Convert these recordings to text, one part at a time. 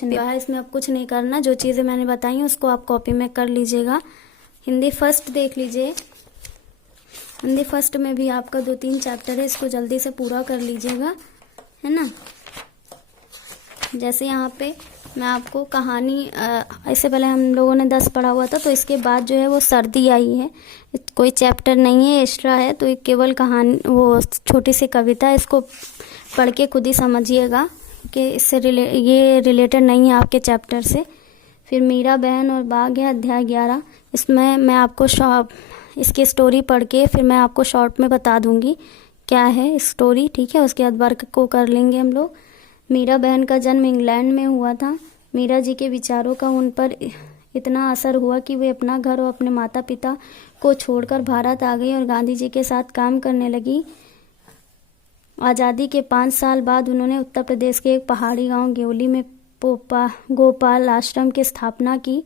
कुछ नहीं है इसमें, अब कुछ नहीं करना। जो चीज़ें मैंने बताई हैं उसको आप कॉपी में कर लीजिएगा। हिंदी फर्स्ट देख लीजिए, हिंदी फर्स्ट में भी आपका 2-3 चैप्टर है, इसको जल्दी से पूरा कर लीजिएगा, है ना। जैसे यहाँ पे मैं आपको कहानी इससे पहले हम लोगों ने 10 पढ़ा हुआ था, तो इसके बाद जो है वो सर्दी आई है, कोई चैप्टर नहीं है, एक्स्ट्रा है, तो एक केवल कहानी, वो छोटी सी कविता है, इसको पढ़ के खुद ही समझिएगा कि इससे ये रिलेटेड नहीं है आपके चैप्टर से। फिर मीरा बहन और बाघ है अध्याय 11, इसमें मैं आपको इसकी स्टोरी पढ़ के फिर मैं आपको शॉर्ट में बता दूंगी क्या है स्टोरी, ठीक है। उसके बाद वर्क को कर लेंगे हम लोग। मीरा बहन का जन्म इंग्लैंड में हुआ था। मीरा जी के विचारों का उन पर इतना असर हुआ कि वे अपना घर और अपने माता पिता को छोड़कर भारत आ गई और गांधी जी के साथ काम करने लगी। आज़ादी के 5 साल बाद उन्होंने उत्तर प्रदेश के एक पहाड़ी गांव गेवली में गोपाल आश्रम की स्थापना की।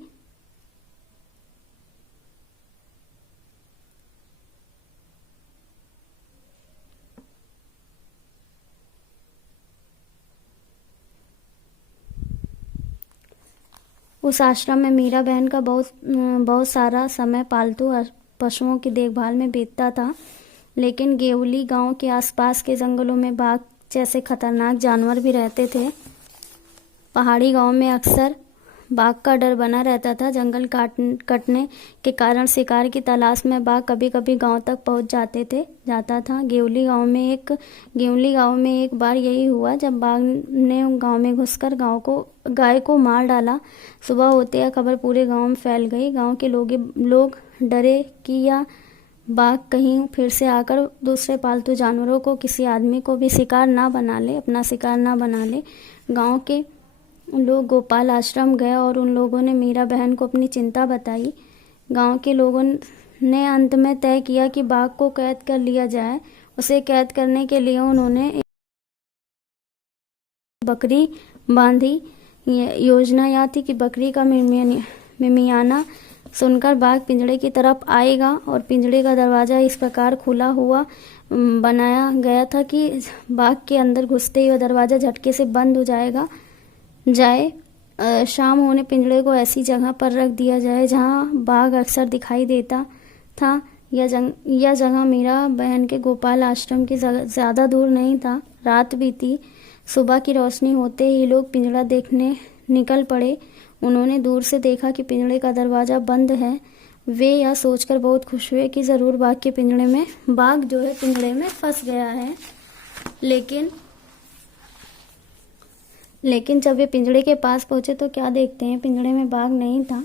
उस आश्रम में मीरा बहन का बहुत सारा समय पालतू पशुओं की देखभाल में बीतता था, लेकिन गेवली गांव के आसपास के जंगलों में बाघ जैसे खतरनाक जानवर भी रहते थे। पहाड़ी गांव में अक्सर बाघ का डर बना रहता था। जंगल कटने के कारण शिकार की तलाश में बाघ कभी कभी गांव तक पहुंच जाता था। गेवली गांव में एक बार यही हुआ जब बाघ ने गांव में घुसकर गाय को मार डाला। सुबह होते ही खबर पूरे गांव में फैल गई। गांव के लोग डरे कि या बाघ कहीं फिर से आकर दूसरे पालतू जानवरों को, किसी आदमी को भी अपना शिकार ना बना ले। गांव के लोग गोपाल आश्रम गए और उन लोगों ने मीरा बहन को अपनी चिंता बताई। गांव के लोगों ने अंत में तय किया कि बाघ को कैद कर लिया जाए। उसे कैद करने के लिए उन्होंने एक बकरी बांधी। योजना यह थी कि बकरी का मिमियाना सुनकर बाघ पिंजड़े की तरफ आएगा और पिंजड़े का दरवाजा इस प्रकार खुला हुआ बनाया गया था कि बाघ के अंदर घुसते ही वह दरवाजा झटके से बंद हो जाए। शाम होने पिंजड़े को ऐसी जगह पर रख दिया जाए जहां बाघ अक्सर दिखाई देता था। यह जगह मीरा बहन के गोपाल आश्रम की ज़्यादा दूर नहीं था। रात बीती। सुबह की रोशनी होते ही लोग पिंजड़ा देखने निकल पड़े। उन्होंने दूर से देखा कि पिंजड़े का दरवाज़ा बंद है। वे यह सोचकर बहुत खुश हुए कि ज़रूर बाघ जो है पिंजड़े में फंस गया है। लेकिन जब वे पिंजड़े के पास पहुंचे तो क्या देखते हैं, पिंजड़े में बाघ नहीं था।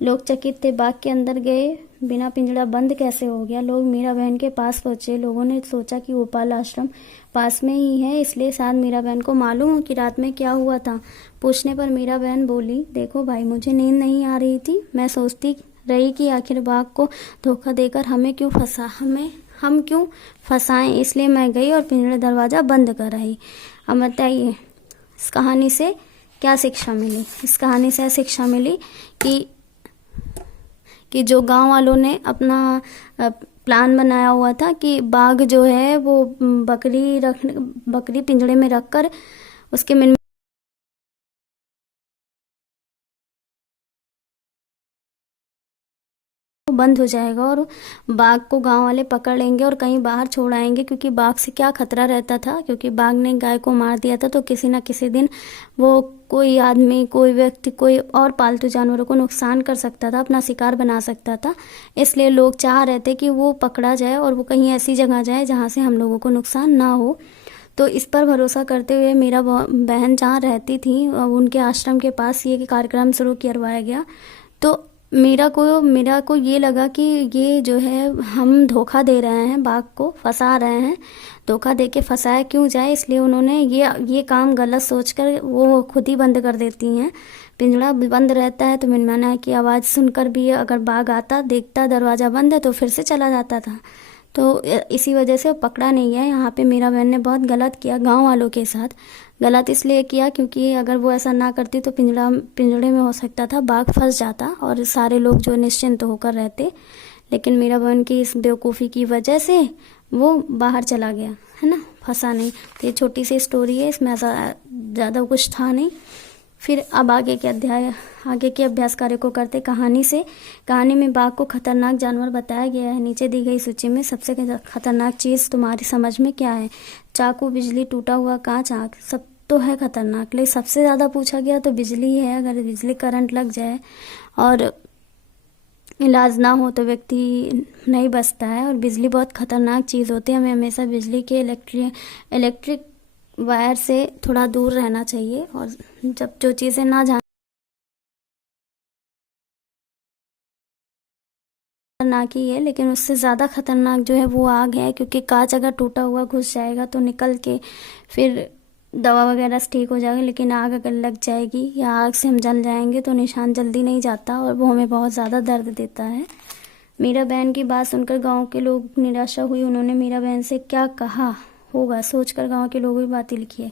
लोग चकित थे, बाघ के अंदर गए बिना पिंजड़ा बंद कैसे हो गया। लोग मीरा बहन के पास पहुंचे। लोगों ने सोचा कि गोपाल आश्रम पास में ही है, इसलिए शायद मीरा बहन को मालूम हो कि रात में क्या हुआ था। पूछने पर मीरा बहन बोली, देखो भाई, मुझे नींद नहीं आ रही थी। मैं सोचती रही कि आखिर बाघ को धोखा देकर हम क्यों फंसाएं, इसलिए मैं गई और पिंजड़ा दरवाजा बंद कर आई। अब बताइए इस कहानी से क्या शिक्षा मिली। इस कहानी से शिक्षा मिली कि जो गांव वालों ने अपना प्लान बनाया हुआ था कि बाघ जो है वो बकरी पिंजड़े में रखकर उसके बंद हो जाएगा और बाघ को गांव वाले पकड़ लेंगे और कहीं बाहर छोड़ आएंगे, क्योंकि बाघ से क्या खतरा रहता था, क्योंकि बाघ ने गाय को मार दिया था तो किसी न किसी दिन वो कोई आदमी, कोई व्यक्ति, कोई और पालतू जानवरों को नुकसान कर सकता था, अपना शिकार बना सकता था। इसलिए लोग चाह रहे थे कि वो पकड़ा जाए और वो कहीं ऐसी जगह जाए जहाँ से हम लोगों को नुकसान ना हो। तो इस पर भरोसा करते हुए मेरा बहन जहाँ रहती थी उनके आश्रम के पास ये कार्यक्रम शुरू करवाया गया। तो मीरा को ये लगा कि ये जो है हम धोखा दे रहे हैं, बाघ को फंसा रहे हैं, धोखा दे के फंसाया क्यों जाए, इसलिए उन्होंने ये काम गलत सोचकर वो खुद ही बंद कर देती हैं। पिंजड़ा बंद रहता है तो मिनमिनाने की आवाज़ सुनकर भी अगर बाघ आता, देखता दरवाज़ा बंद है तो फिर से चला जाता था। तो इसी वजह से वो पकड़ा नहीं है। यहाँ पे मीरा बहन ने बहुत गलत किया गांव वालों के साथ। गलत इसलिए किया क्योंकि अगर वो ऐसा ना करती तो पिंजड़े में हो सकता था बाघ फंस जाता और सारे लोग जो निश्चिंत होकर रहते। लेकिन मीरा बहन की इस बेवकूफ़ी की वजह से वो बाहर चला गया, है ना, फंसा नहीं। तो ये छोटी सी स्टोरी है, इसमें ऐसा ज़्यादा कुछ था नहीं। फिर अब आगे के अभ्यास कार्य को करते कहानी से। कहानी में बाघ को खतरनाक जानवर बताया गया है। नीचे दी गई सूची में सबसे खतरनाक चीज़ तुम्हारी समझ में क्या है? चाकू, बिजली, टूटा हुआ कांच, आग, सब तो है खतरनाक, लेकिन सबसे ज़्यादा पूछा गया तो बिजली है। अगर बिजली करंट लग जाए और इलाज ना हो तो व्यक्ति नहीं बचता है, और बिजली बहुत खतरनाक चीज़ होती है। हमें हमेशा बिजली के इलेक्ट्रिक वायर से थोड़ा दूर रहना चाहिए, और जब जो चीज़ें ना जान खतरनाक ही है, लेकिन उससे ज़्यादा खतरनाक जो है वो आग है, क्योंकि कांच अगर टूटा हुआ घुस जाएगा तो निकल के फिर दवा वगैरह से ठीक हो जाएगा, लेकिन आग अगर लग जाएगी या आग से हम जल जाएंगे तो निशान जल्दी नहीं जाता और वो हमें बहुत ज़्यादा दर्द देता है। मीरा बहन की बात सुनकर गांव के लोग निराशा हुई। उन्होंने मीरा बहन से क्या कहा होगा सोचकर गांव के लोगों की बातें लिखी है।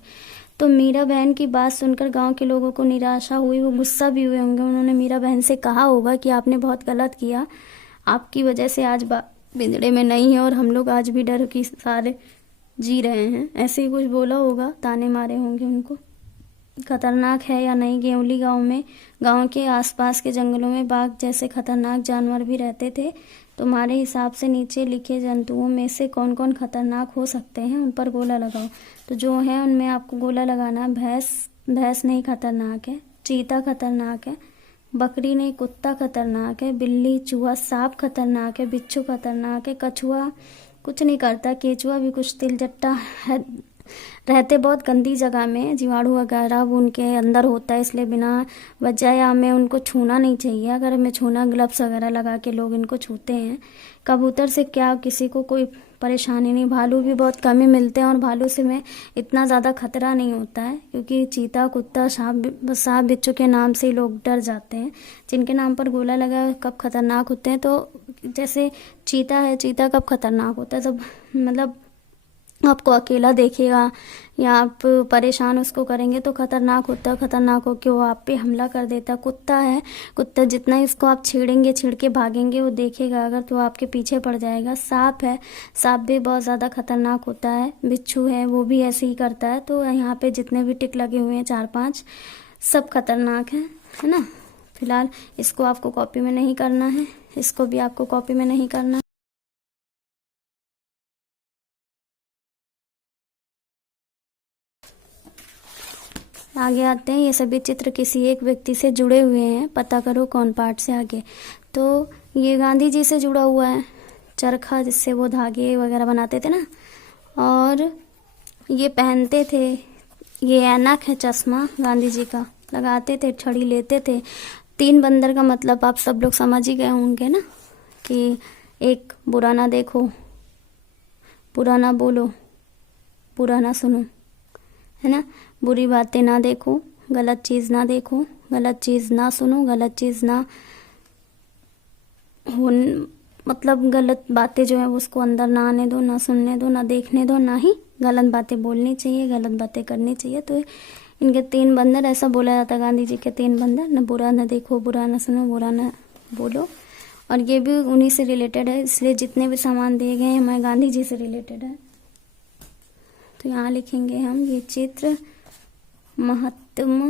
तो मीरा बहन की बात सुनकर गांव के लोगों को निराशा हुई, वो गुस्सा भी हुए होंगे। उन्होंने मीरा बहन से कहा होगा कि आपने बहुत गलत किया, आपकी वजह से आज बिगड़े में नहीं है और हम लोग आज भी डर की सारे जी रहे हैं, ऐसे ही कुछ बोला होगा, ताने मारे होंगे उनको। खतरनाक है या नहीं? गेवली गांव के आसपास के जंगलों में बाघ जैसे खतरनाक जानवर भी रहते थे। तुम्हारे हिसाब से नीचे लिखे जंतुओं में से कौन कौन खतरनाक हो सकते हैं, उन पर गोला लगाओ। तो जो है उनमें आपको गोला लगाना है। भैंस नहीं खतरनाक है, चीता खतरनाक है, बकरी नहीं कुत्ता खतरनाक है, बिल्ली, चूहा, सांप खतरनाक है, बिच्छू खतरनाक है, कछुआ कुछ नहीं करता, केचुआ भी कुछ तिलजट्टा है, रहते बहुत गंदी जगह में, जीवाणु वगैरह वो उनके अंदर होता है, इसलिए बिना वजह या हमें उनको छूना नहीं चाहिए। अगर हमें छूना, ग्लव्स वगैरह लगा के लोग इनको छूते हैं। कबूतर से क्या किसी को कोई परेशानी नहीं। भालू भी बहुत कम ही मिलते हैं और भालू से में इतना ज़्यादा खतरा नहीं होता है, क्योंकि चीता, कुत्ता, सांप बिच्छू के नाम से ही लोग डर जाते हैं। जिनके नाम पर गोला लगा कब खतरनाक होते हैं, तो जैसे चीता है, चीता कब खतरनाक होता है जब मतलब आपको अकेला देखेगा या आप परेशान उसको करेंगे तो खतरनाक होता है। खतरनाक हो कि वो आप पे हमला कर देता। कुत्ता है, कुत्ता जितना ही उसको आप छेड़ के भागेंगे वो देखेगा अगर तो आपके पीछे पड़ जाएगा। सांप है, सांप भी बहुत ज़्यादा खतरनाक होता है। बिच्छू है, वो भी ऐसे ही करता है। तो यहाँ पे जितने भी टिक लगे हुए हैं 4-5 सब खतरनाक है ना। फिलहाल इसको आपको कॉपी में नहीं करना है, इसको भी आपको कॉपी में नहीं करना। आगे आते हैं। ये सभी चित्र किसी एक व्यक्ति से जुड़े हुए हैं, पता करो कौन पार्ट से आगे। तो ये गांधी जी से जुड़ा हुआ है, चरखा जिससे वो धागे वगैरह बनाते थे ना, और ये पहनते थे। ये ऐनक है, चश्मा गांधी जी का लगाते थे, छड़ी लेते थे। 3 बंदर का मतलब आप सब लोग समझ ही गए होंगे ना, कि एक, बुरा ना देखो, बुरा ना बोलो, बुरा ना सुनो, है ना। बुरी बातें ना देखो, गलत चीज़ ना देखो, गलत चीज़ ना सुनो, गलत चीज़ ना हो, मतलब गलत बातें जो है उसको अंदर ना आने दो, ना सुनने दो, ना देखने दो, ना ही गलत बातें बोलनी चाहिए, गलत बातें करनी चाहिए। तो इनके 3 बंदर, ऐसा बोला जाता है गांधी जी के 3 बंदर, ना बुरा ना देखो, बुरा ना सुनो, बुरा ना बोलो। और ये भी उन्हीं से रिलेटेड है, इसलिए जितने भी सामान दिए गए हैं हमारे गांधी जी से रिलेटेड है। तो यहाँ लिखेंगे हम ये चित्र महात्मा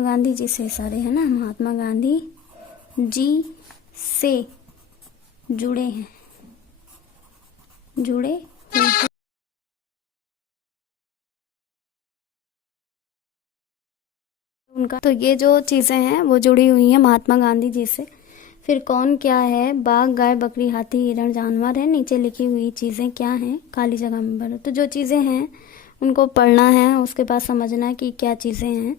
गांधी जी से सारे है ना, महात्मा गांधी जी से जुड़े हैं, जुड़े हुए उनका। तो ये जो चीज़ें हैं वो जुड़ी हुई हैं महात्मा गांधी जी से। फिर कौन क्या है? बाघ, गाय, बकरी, हाथी, हिरण जानवर है। नीचे लिखी हुई चीज़ें क्या हैं, खाली जगह में भरो। तो जो चीज़ें हैं उनको पढ़ना है, उसके बाद समझना है कि क्या चीज़ें हैं।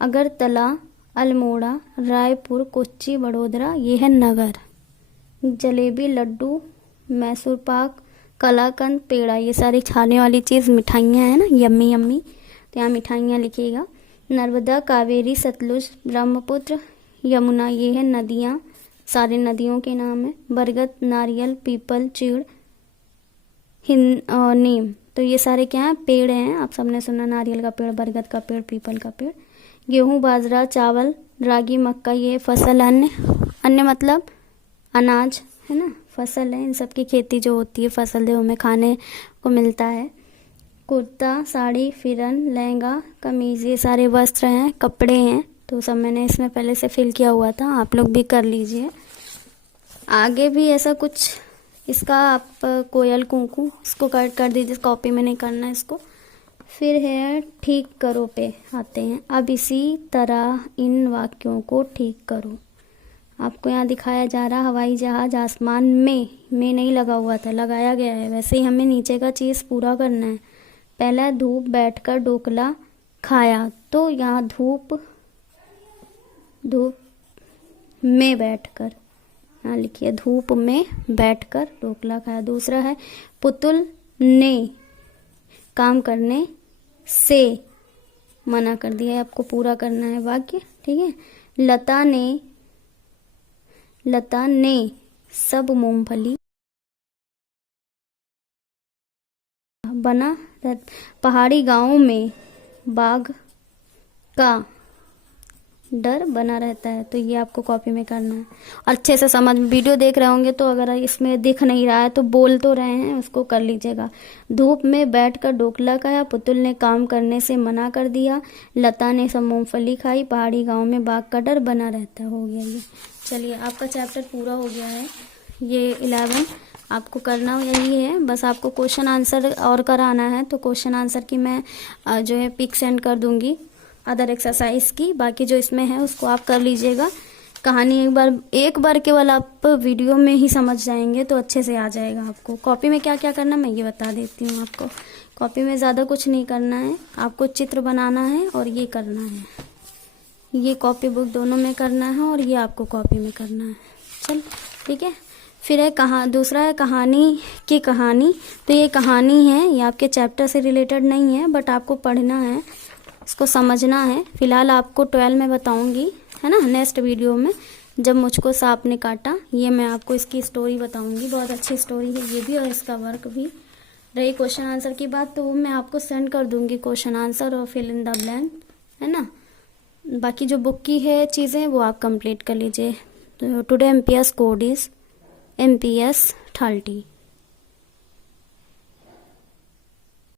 अगरतला, अल्मोड़ा, रायपुर, कोच्चि, बड़ोदरा, ये है नगर। जलेबी, लड्डू, मैसूर पाक, कलाकंद, पेड़ा, ये सारी खाने वाली चीज़ मिठाइयाँ हैं ना, यम्मी यम्मी। तो यहाँ मिठाइयाँ लिखिएगा। नर्मदा, कावेरी, सतलुज, ब्रह्मपुत्र, यमुना, ये है नदियाँ, सारे नदियों के नाम है। बरगद, नारियल, पीपल, चीड़, नीम, तो ये सारे क्या हैं? पेड़ हैं। आप सबने सुना, नारियल का पेड़, बरगद का पेड़, पीपल का पेड़। गेहूं, बाजरा, चावल, रागी, मक्का, ये फसल। अन्य मतलब अनाज है ना, फसल है। इन सब की खेती जो होती है, फसल जो हमें खाने को मिलता है। कुर्ता, साड़ी, फिरन, लहंगा, कमीज़, ये सारे वस्त्र हैं, कपड़े हैं। तो सब मैंने इसमें पहले से फिल किया हुआ था, आप लोग भी कर लीजिए। आगे भी ऐसा कुछ इसका आप कोयल कुंकू, इसको कट कर दीजिए, कॉपी में नहीं करना है इसको। फिर है ठीक करो पे आते हैं। अब इसी तरह इन वाक्यों को ठीक करो। आपको यहाँ दिखाया जा रहा हवाई जहाज आसमान में नहीं लगा हुआ था, लगाया गया है। वैसे ही हमें नीचे का चीज़ पूरा करना है। पहला धूप बैठकर ढोकला खाया, तो यहाँ धूप में बैठकर, यहाँ लिखिए धूप में बैठकर ढोकला खाया। दूसरा है पुतुल ने काम करने से मना कर दिया है, आपको पूरा करना है वाक्य, ठीक है। लता ने सब मूंगफली बना। पहाड़ी गांव में बाघ का डर बना रहता है, तो ये आपको कॉपी में करना है। अच्छे से समझ, वीडियो देख रहे होंगे तो अगर इसमें दिख नहीं रहा है तो बोल तो रहे हैं, उसको कर लीजिएगा। धूप में बैठकर ढोकला खाया, पुतुल ने काम करने से मना कर दिया, लता ने सब मूंगफली खाई, पहाड़ी गांव में बाघ का डर बना रहता है। हो गया ये। चलिए, आपका चैप्टर पूरा हो गया है। ये 11 आपको करना यही है, बस आपको क्वेश्चन आंसर और कराना है। तो क्वेश्चन आंसर की मैं जो है पिक सेंड कर दूंगी अदर एक्सरसाइज की। बाकी जो इसमें है उसको आप कर लीजिएगा। कहानी एक बार केवल आप वीडियो में ही समझ जाएंगे तो अच्छे से आ जाएगा आपको। कॉपी में क्या क्या करना मैं ये बता देती हूँ आपको। कॉपी में ज़्यादा कुछ नहीं करना है, आपको चित्र बनाना है और ये करना है। ये कॉपी बुक दोनों में करना है और ये आपको कॉपी में करना है। चल ठीक है। फिर है दूसरा है कहानी की कहानी। तो ये कहानी है, ये आपके चैप्टर से रिलेटेड नहीं है, बट आपको पढ़ना है, इसको समझना है। फिलहाल आपको 12 में बताऊंगी, है ना, नेक्स्ट वीडियो में, जब मुझको सांप ने काटा। ये मैं आपको इसकी स्टोरी बताऊंगी, बहुत अच्छी स्टोरी है ये भी और इसका वर्क भी। रही क्वेश्चन आंसर की बात, तो वो मैं आपको सेंड कर दूंगी क्वेश्चन आंसर और फिल इन द ब्लैंक, है ना। बाकी जो बुक की है चीज़ें वो आप कंप्लीट कर लीजिए। तो today MPS code is MPS 30।